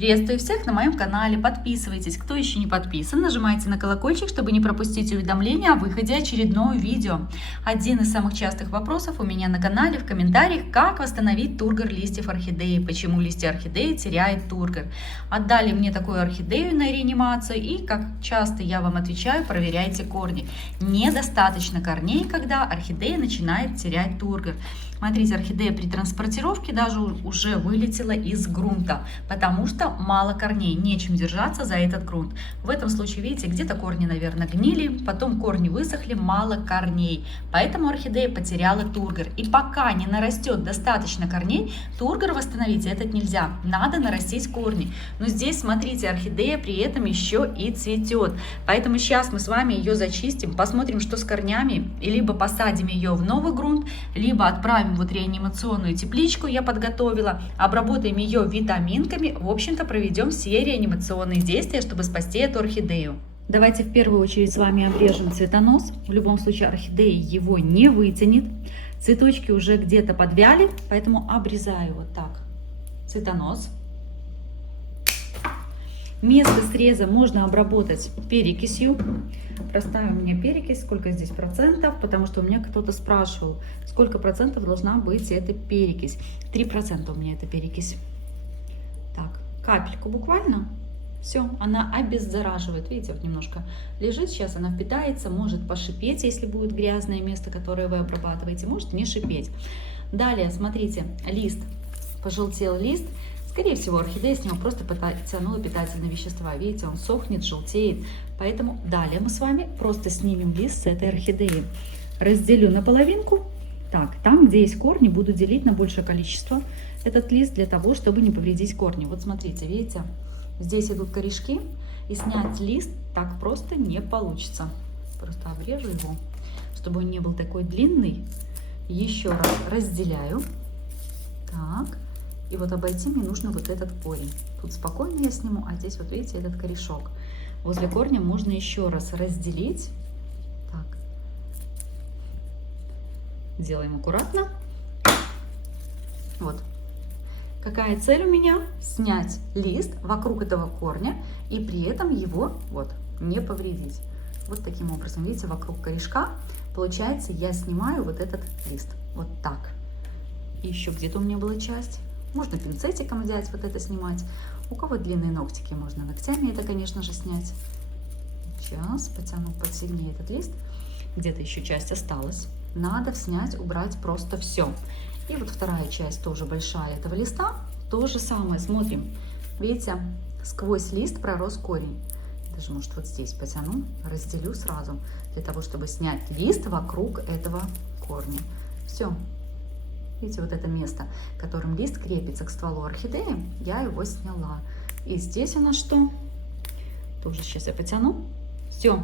Приветствую всех на моем канале, подписывайтесь, кто еще не подписан, нажимайте на колокольчик, чтобы не пропустить уведомления о выходе очередного видео. Один из самых частых вопросов у меня на канале в комментариях: как восстановить тургор листьев орхидеи, почему листья орхидеи теряют тургор. Отдали мне такую орхидею на реанимацию, и как часто я вам отвечаю: проверяйте корни. Недостаточно корней, когда орхидея начинает терять тургор. Смотрите, орхидея при транспортировке даже уже вылетела из грунта, потому что мало корней, нечем держаться за этот грунт. В этом случае, видите, где-то корни, наверное, гнили, потом корни высохли, мало корней, поэтому орхидея потеряла тургор. И пока не нарастет достаточно корней, тургор восстановить этот нельзя, надо нарастить корни. Но здесь, смотрите, орхидея при этом еще и цветет, поэтому сейчас мы с вами ее зачистим, посмотрим, что с корнями, и либо посадим ее в новый грунт, либо отправим вот реанимационную тепличку, я подготовила, обработаем ее витаминками, в общем-то проведем все реанимационные действия, чтобы спасти эту орхидею. Давайте в первую очередь с вами обрежем цветонос. В любом случае орхидея его не вытянет, цветочки уже где-то подвяли, поэтому обрезаю вот так цветонос. Место среза можно обработать перекисью. Проставим мне перекись, сколько здесь процентов, потому что у меня кто-то спрашивал, сколько процентов должна быть эта перекись. 3% у меня эта перекись. Так, капельку буквально. Все, она обеззараживает. Видите, вот немножко лежит, сейчас она впитается, может пошипеть, если будет грязное место, которое вы обрабатываете, может не шипеть. Далее, смотрите, лист, пожелтел лист. Скорее всего, орхидея с него просто потянула питательные вещества. Видите, он сохнет, желтеет. Поэтому далее мы с вами просто снимем лист с этой орхидеи. Разделю на половинку. Так, там, где есть корни, буду делить на большее количество этот лист для того, чтобы не повредить корни. Вот смотрите, видите, здесь идут корешки, и снять лист так просто не получится. Просто обрежу его, чтобы он не был такой длинный. Еще раз разделяю. Так. И вот обойти мне нужно вот этот корень. Тут спокойно я сниму, а здесь вот видите этот корешок. Возле корня можно еще раз разделить. Так. Делаем аккуратно. Вот. Какая цель у меня? Снять лист вокруг этого корня и при этом его вот не повредить. Вот таким образом, видите, вокруг корешка, получается, я снимаю вот этот лист. Вот так. И еще где-то у меня была часть. Можно пинцетиком взять, вот это снимать. У кого длинные ногтики, можно ногтями это, конечно же, снять. Сейчас потяну посильнее этот лист. Где-то еще часть осталась. Надо снять, убрать просто все. И вот вторая часть, тоже большая, этого листа. То же самое, смотрим. Видите, сквозь лист пророс корень. Даже, может, вот здесь потяну, разделю сразу, для того, чтобы снять лист вокруг этого корня. Все. Видите, вот это место, которым лист крепится к стволу орхидеи, я его сняла. И здесь у нас что? Тоже сейчас я потяну. Все,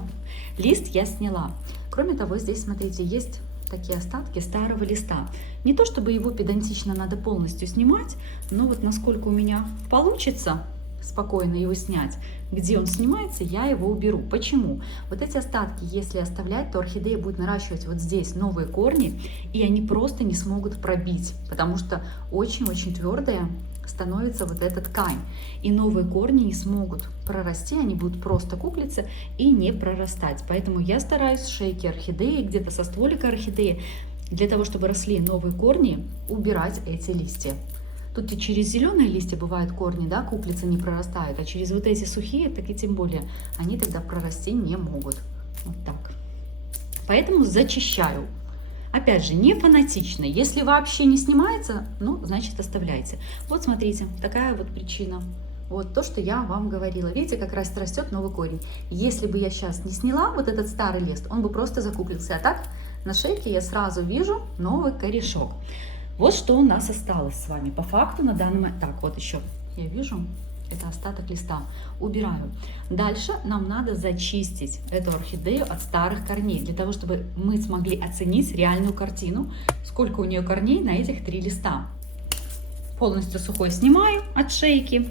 лист я сняла. Кроме того, здесь, смотрите, есть такие остатки старого листа. Не то чтобы его педантично надо полностью снимать, но вот насколько у меня получится спокойно его снять, где он снимается, я его уберу. Почему? Вот эти остатки, если оставлять, то орхидея будет наращивать вот здесь новые корни, и они просто не смогут пробить, потому что очень-очень твердая становится вот эта ткань, и новые корни не смогут прорасти, они будут просто куклиться и не прорастать. Поэтому я стараюсь с шейки орхидеи, где-то со стволика орхидеи, для того, чтобы росли новые корни, убирать эти листья. Тут и через зеленые листья бывают корни, да, куклицы не прорастают, а через вот эти сухие, так и тем более, они тогда прорасти не могут. Вот так. Поэтому зачищаю. Опять же, не фанатично. Если вообще не снимается, ну, значит, оставляйте. Вот смотрите, такая вот причина. Вот то, что я вам говорила. Видите, как раз растет новый корень. Если бы я сейчас не сняла вот этот старый лист, он бы просто закуклился. А так на шейке я сразу вижу новый корешок. Вот что у нас осталось с вами по факту на данный момент. Так, вот еще я вижу, это остаток листа. Убираю. Дальше нам надо зачистить эту орхидею от старых корней, для того, чтобы мы смогли оценить реальную картину, сколько у нее корней на этих 3 листа. Полностью сухой снимаю от шейки.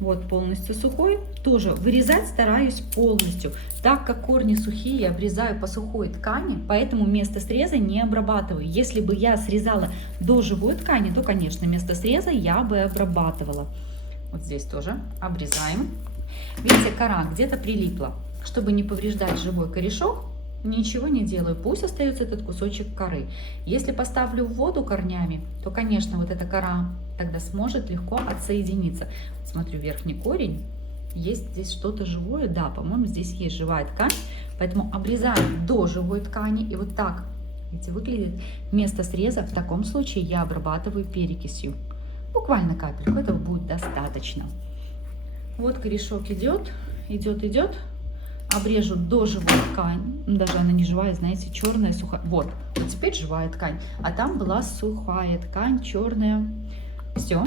Вот полностью сухой. Тоже вырезать стараюсь полностью. Так как корни сухие, я обрезаю по сухой ткани, поэтому место среза не обрабатываю. Если бы я срезала до живой ткани, то, конечно, место среза я бы обрабатывала. Вот здесь тоже обрезаем. Видите, кора где-то прилипла. Чтобы не повреждать живой корешок, ничего не делаю. Пусть остается этот кусочек коры. Если поставлю в воду корнями, то, конечно, вот эта кора тогда сможет легко отсоединиться. Смотрю, верхний корень. Есть здесь что-то живое? Да, по-моему, здесь есть живая ткань. Поэтому обрезаем до живой ткани. И вот так, видите, выглядит. Вместо среза в таком случае я обрабатываю перекисью. Буквально капельку. Этого будет достаточно. Вот корешок идет, идет, идет. Обрежу до живой ткани. Даже она не живая, знаете, черная, сухая. Вот теперь живая ткань. А там была сухая ткань, черная. Все.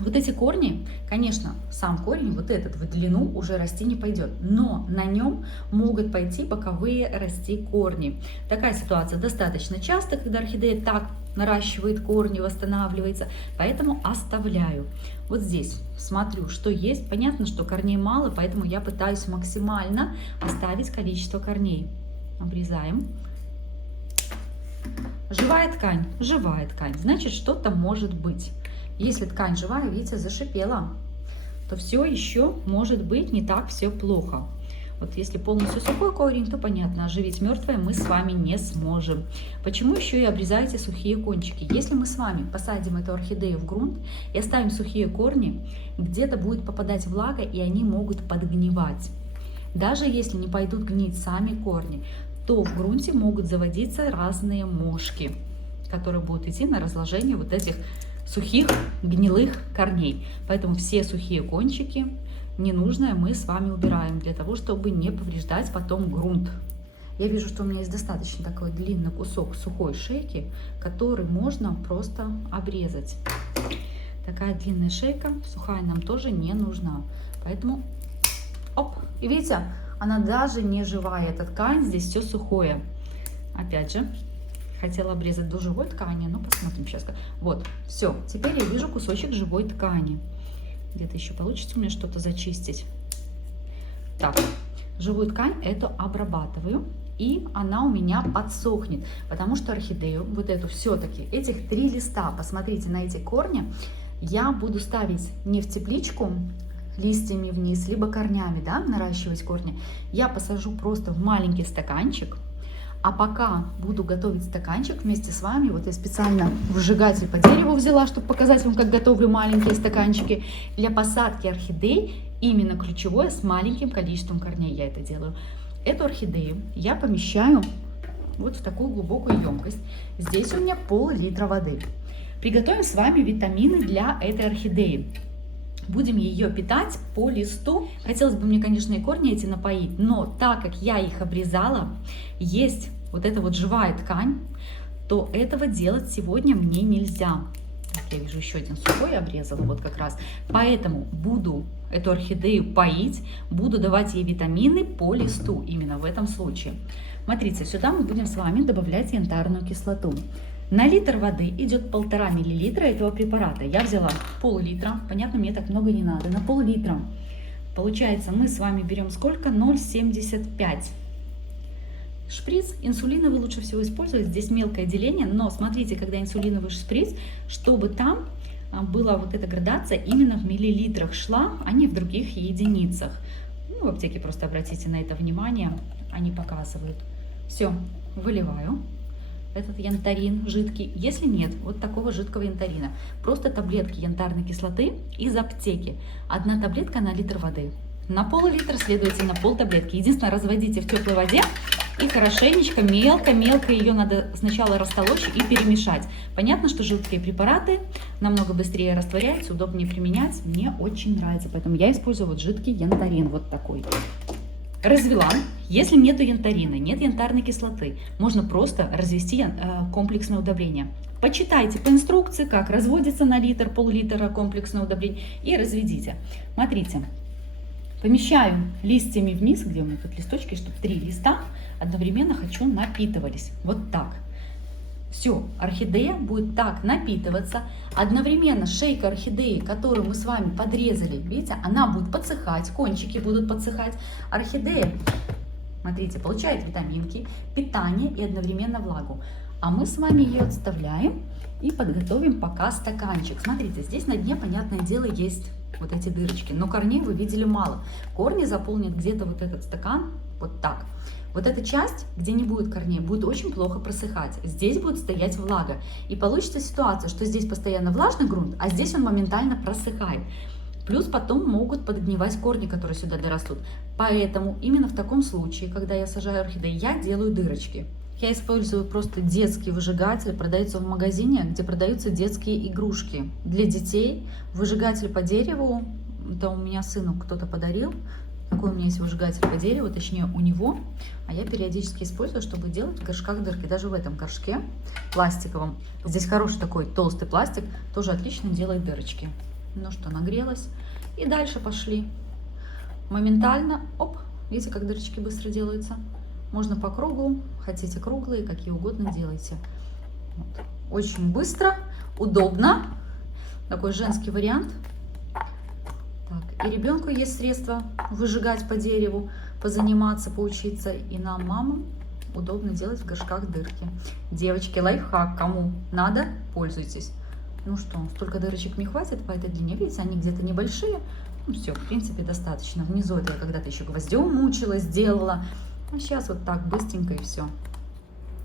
Вот эти корни, конечно, сам корень, вот этот в длину уже расти не пойдет, но на нем могут пойти боковые расти корни. Такая ситуация достаточно часто, когда орхидея так наращивает корни, восстанавливается, поэтому оставляю. Вот здесь смотрю, что есть. Понятно, что корней мало, поэтому я пытаюсь максимально оставить количество корней. Обрезаем. Живая ткань, значит, что-то может быть. Если ткань живая, видите, зашипела, то все еще может быть не так все плохо. Вот если полностью сухой корень, то понятно, оживить мертвое мы с вами не сможем. Почему еще и обрезаете сухие кончики? Если мы с вами посадим эту орхидею в грунт и оставим сухие корни, где-то будет попадать влага, и они могут подгнивать. Даже если не пойдут гнить сами корни, то в грунте могут заводиться разные мошки, которые будут идти на разложение вот этих сухих гнилых корней. Поэтому все сухие кончики ненужное мы с вами убираем, для того, чтобы не повреждать потом грунт. Я вижу, что у меня есть достаточно такой длинный кусок сухой шейки, который можно просто обрезать. Такая длинная шейка, сухая нам тоже не нужна. Поэтому, оп, и видите, она даже не живая, эта ткань, здесь все сухое. Опять же, хотела обрезать до живой ткани, но посмотрим сейчас. Вот, все, теперь я вижу кусочек живой ткани. Где-то еще получится у меня что-то зачистить. Так, живую ткань эту обрабатываю, и она у меня подсохнет, потому что орхидею, вот эту все-таки, этих 3 листа, посмотрите на эти корни, я буду ставить не в тепличку листьями вниз, либо корнями, да, наращивать корни. Я посажу просто в маленький стаканчик. А пока буду готовить стаканчик вместе с вами, вот я специально выжигатель по дереву взяла, чтобы показать вам, как готовлю маленькие стаканчики. Для посадки орхидей именно ключевое с маленьким количеством корней я это делаю. Эту орхидею я помещаю вот в такую глубокую емкость. Здесь у меня пол-литра воды. Приготовим с вами витамины для этой орхидеи. Будем ее питать по листу. Хотелось бы мне, конечно, и корни эти напоить, но так как я их обрезала, есть вот эта вот живая ткань, то этого делать сегодня мне нельзя. Так, я вижу, еще один сухой обрезала, вот как раз. Поэтому буду эту орхидею поить, буду давать ей витамины по листу, именно в этом случае. Смотрите, сюда мы будем с вами добавлять янтарную кислоту. На литр воды идет 1,5 мл этого препарата. Я взяла пол-литра. Понятно, мне так много не надо. На пол-литра. Получается, мы с вами берем сколько? 0,75. Шприц инсулиновый лучше всего использовать. Здесь мелкое деление. Но смотрите, когда инсулиновый шприц, чтобы там была вот эта градация именно в миллилитрах шла, а не в других единицах. Ну, в аптеке просто обратите на это внимание. Они показывают. Все, выливаю этот янтарин жидкий. Если нет вот такого жидкого янтарина, просто таблетки янтарной кислоты из аптеки. 1 таблетка на литр воды. На пол-литра, следовательно, пол таблетки. Единственное, разводите в теплой воде и хорошенечко, мелко-мелко ее надо сначала растолочь и перемешать. Понятно, что жидкие препараты намного быстрее растворяются, удобнее применять. Мне очень нравится, поэтому я использую вот жидкий янтарин, вот такой. Развела. Если нету янтарина, нет янтарной кислоты, можно просто развести комплексное удобрение. Почитайте по инструкции, как разводится на литр, пол-литра комплексное удобрение, и разведите. Смотрите, помещаю листьями вниз, где у меня тут листочки, чтобы 3 листа одновременно хочу напитывались. Вот так. Все, орхидея будет так напитываться. Одновременно шейка орхидеи, которую мы с вами подрезали, видите, она будет подсыхать, кончики будут подсыхать. Орхидея, смотрите, получает витаминки, питание и одновременно влагу. А мы с вами ее отставляем и подготовим пока стаканчик. Смотрите, здесь на дне, понятное дело, есть вот эти дырочки. Но корней вы видели мало. Корни заполнят где-то вот этот стакан вот так. Вот эта часть, где не будет корней, будет очень плохо просыхать. Здесь будет стоять влага. И получится ситуация, что здесь постоянно влажный грунт, а здесь он моментально просыхает. Плюс потом могут подгнивать корни, которые сюда дорастут. Поэтому именно в таком случае, когда я сажаю орхидеи, я делаю дырочки. Я использую просто детский выжигатель, продается в магазине, где продаются детские игрушки для детей. Выжигатель по дереву, это у меня сыну кто-то подарил. Такой у меня есть выжигатель по дереву, точнее у него. А я периодически использую, чтобы делать в горшках дырки. Даже в этом горшке пластиковом. Здесь хороший такой толстый пластик, тоже отлично делает дырочки. Ну что, нагрелось. И дальше пошли. Моментально, оп, видите, как дырочки быстро делаются. Можно по кругу, хотите круглые, какие угодно делайте. Вот. Очень быстро, удобно. Такой женский вариант. Так, и ребенку есть средства выжигать по дереву, позаниматься, поучиться. И нам, мамам, удобно делать в горшках дырки. Девочки, лайфхак, кому надо, пользуйтесь. Ну что, столько дырочек не хватит по этой длине. Видите, они где-то небольшие. Ну все, в принципе, достаточно. Внизу это я когда-то еще гвоздем мучилась, делала. А сейчас вот так быстренько и все.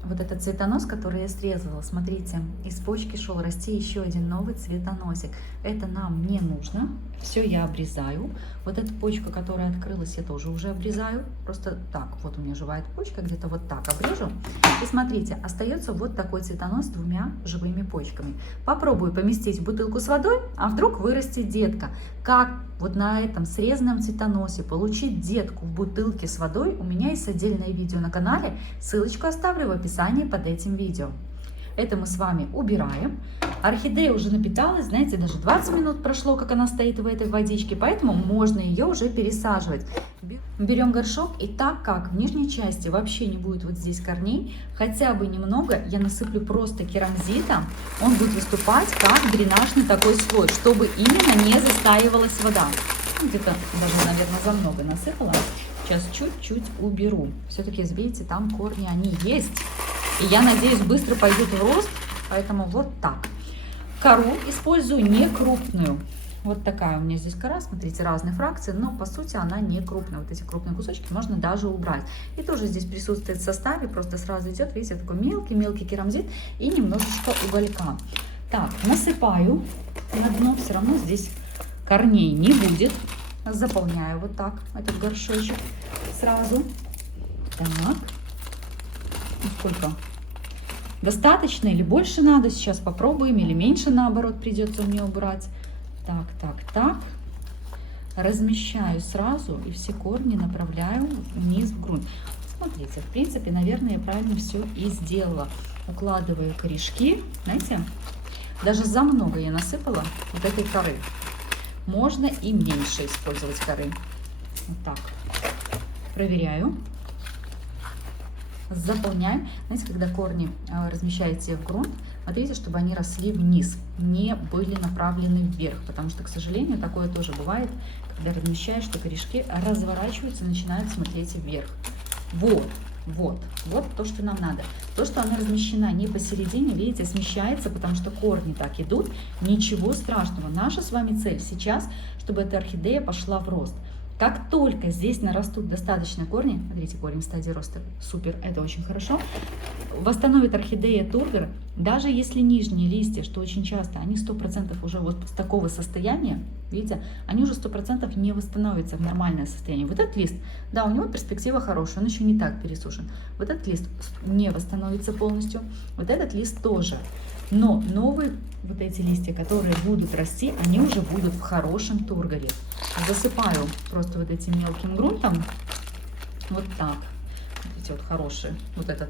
Вот этот цветонос, который я срезала, смотрите, из почки шел расти еще один новый цветоносик. Это нам не нужно. Все я обрезаю. Вот эта почка, которая открылась, я тоже уже обрезаю. Просто так, вот у меня живая почка, где-то вот так обрежу. И смотрите, остается вот такой цветонос с двумя живыми почками. Попробую поместить в бутылку с водой, а вдруг вырастет детка. Как вот на этом срезанном цветоносе получить детку в бутылке с водой, у меня есть отдельное видео на канале. Ссылочку оставлю в описании под этим видео. Это мы с вами убираем. Орхидея уже напиталась, знаете, даже 20 минут прошло, как она стоит в этой водичке, поэтому можно ее уже пересаживать. Берем горшок, и так как в нижней части вообще не будет вот здесь корней, хотя бы немного я насыплю просто керамзитом, он будет выступать как дренажный такой слой, чтобы именно не застаивалась вода. Где-то даже, наверное, за много насыпала. Сейчас чуть-чуть уберу. Все-таки, видите, там корни, они есть. И я надеюсь, быстро пойдет в рост, поэтому вот так. Кору использую не крупную. Вот такая у меня здесь кора, смотрите, разные фракции, но по сути она не крупная. Вот эти крупные кусочки можно даже убрать. И тоже здесь присутствует в составе, просто сразу идет, видите, такой мелкий-мелкий керамзит и немножечко уголька. Так, насыпаю на дно, все равно здесь корней не будет. Заполняю вот так этот горшочек сразу. Так. Сколько? Достаточно или больше надо? Сейчас попробуем. Или меньше, наоборот, придется мне убрать. Так, так, так. Размещаю сразу и все корни направляю вниз в грунт. Смотрите, в принципе, наверное, я правильно все и сделала. Укладываю корешки. Знаете, даже за много я насыпала вот этой коры. Можно и меньше использовать коры. Вот так. Проверяю. Заполняем. Знаете, когда корни размещаете в грунт, смотрите, чтобы они росли вниз, не были направлены вверх, потому что, к сожалению, такое тоже бывает, когда размещаешь, что корешки разворачиваются, начинают смотреть вверх. Вот то, что нам надо. То, что она размещена не посередине, видите, смещается, потому что корни так идут, ничего страшного. Наша с вами цель сейчас, чтобы эта орхидея пошла в рост. Как только здесь нарастут достаточно корни, смотрите, корень в стадии роста, супер, это очень хорошо, восстановит орхидея тургор, даже если нижние листья, что очень часто, они 100% уже вот с такого состояния, видите, они уже 100% не восстановятся в нормальное состояние. Вот этот лист, да, у него перспектива хорошая, он еще не так пересушен. Вот этот лист не восстановится полностью, вот этот лист тоже. Но новые вот эти листья, которые будут расти, они уже будут в хорошем тургоре. Засыпаю просто вот этим мелким грунтом. Вот так. Видите, вот хороший. Вот этот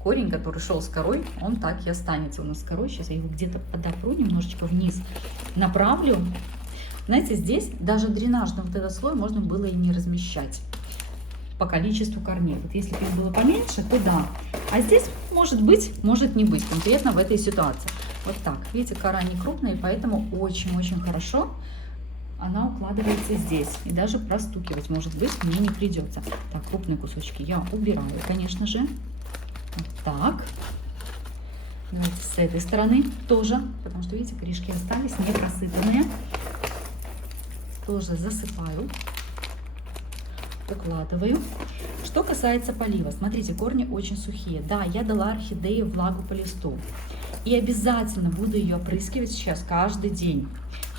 корень, который шел с корой, он так и останется у нас с корой. Сейчас я его где-то подопру немножечко вниз. Направлю. Знаете, здесь даже дренажный вот этот слой можно было и не размещать по количеству корней. Вот если бы их было поменьше, то да. А здесь может быть, может не быть, конкретно в этой ситуации. Вот так. Видите, кора не крупная, и поэтому очень-очень хорошо она укладывается здесь. И даже простукивать, может быть, мне не придется. Так, крупные кусочки я убираю, конечно же. Вот так. Давайте с этой стороны тоже, потому что, видите, корешки остались не просыпанные. тоже засыпаю, укладываю. Что касается полива, смотрите, корни очень сухие. Да, я дала орхидее влагу по листу. И обязательно буду ее опрыскивать сейчас каждый день.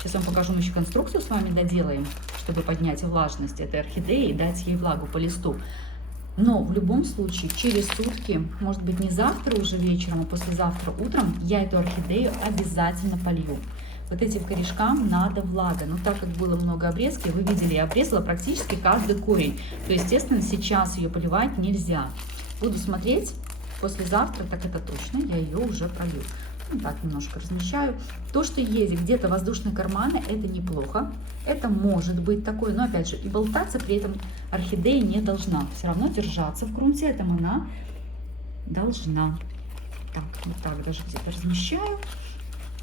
Сейчас вам покажу, мы еще конструкцию с вами доделаем, чтобы поднять влажность этой орхидеи и дать ей влагу по листу. Но в любом случае, через сутки, может быть не завтра уже вечером, а послезавтра утром, я эту орхидею обязательно полью. Вот этим корешкам надо влага. Но так как было много обрезки, вы видели, я обрезала практически каждый корень. То, естественно, сейчас ее поливать нельзя. Буду смотреть послезавтра, так это точно, я ее уже пролью. Вот так немножко размещаю. То, что есть где-то воздушные карманы, это неплохо. Это может быть такое, но опять же, и болтаться при этом орхидея не должна. Все равно держаться в грунте, это она должна. Так, вот так даже где-то размещаю.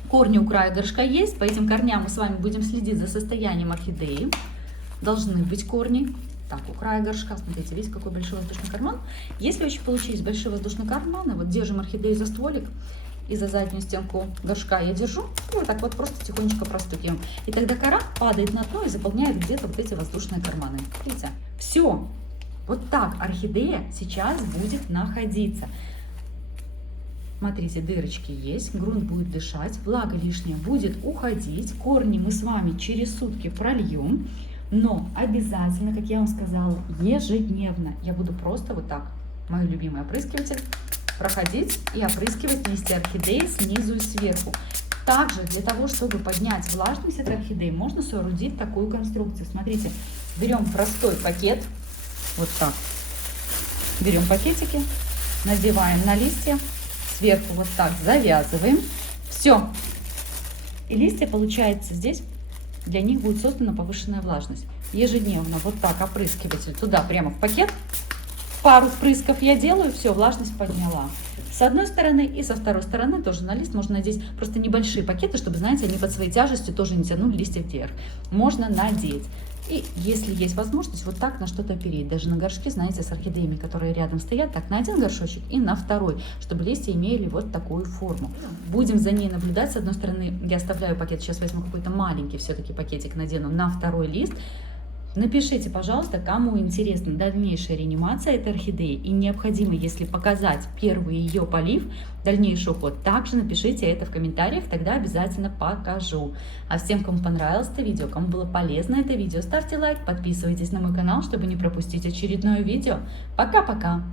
Корни у края горшка есть, по этим корням мы с вами будем следить за состоянием орхидеи. Должны быть корни. Так, у края горшка, смотрите, видите, какой большой воздушный карман. Если очень получились большие воздушные карманы, вот держим орхидею за стволик и за заднюю стенку горшка я держу, и вот так вот просто тихонечко простукиваем. И тогда кора падает на дно и заполняет где-то вот эти воздушные карманы. Видите? Все. Вот так орхидея сейчас будет находиться. Смотрите, дырочки есть, грунт будет дышать, влага лишняя будет уходить, корни мы с вами через сутки прольем, но обязательно, как я вам сказала, ежедневно я буду просто вот так, мой любимый опрыскиватель, проходить и опрыскивать листья орхидеи снизу и сверху. Также для того, чтобы поднять влажность этой орхидеи, можно соорудить такую конструкцию. Смотрите, берем простой пакет, вот так, берем пакетики, надеваем на листья, сверху вот так завязываем. Все. И листья, получается, здесь для них будет создана повышенная влажность. Ежедневно вот так опрыскиватель туда прямо в пакет. Пару впрысков я делаю, все, влажность подняла. С одной стороны и со второй стороны тоже на лист можно надеть просто небольшие пакеты, чтобы, знаете, они под своей тяжестью тоже не тянули листья вверх. Можно надеть. И если есть возможность, вот так на что-то опереть. Даже на горшке, знаете, с орхидеями, которые рядом стоят, так на один горшочек и на второй, чтобы листья имели вот такую форму. Будем за ней наблюдать. С одной стороны, я оставляю пакет, сейчас возьму какой-то маленький все-таки пакетик, надену на второй лист. Напишите, пожалуйста, кому интересна дальнейшая реанимация этой орхидеи и необходимо, если показать первый ее полив, дальнейший уход, также напишите это в комментариях, тогда обязательно покажу. А всем, кому понравилось это видео, кому было полезно это видео, ставьте лайк, подписывайтесь на мой канал, чтобы не пропустить очередное видео. Пока-пока!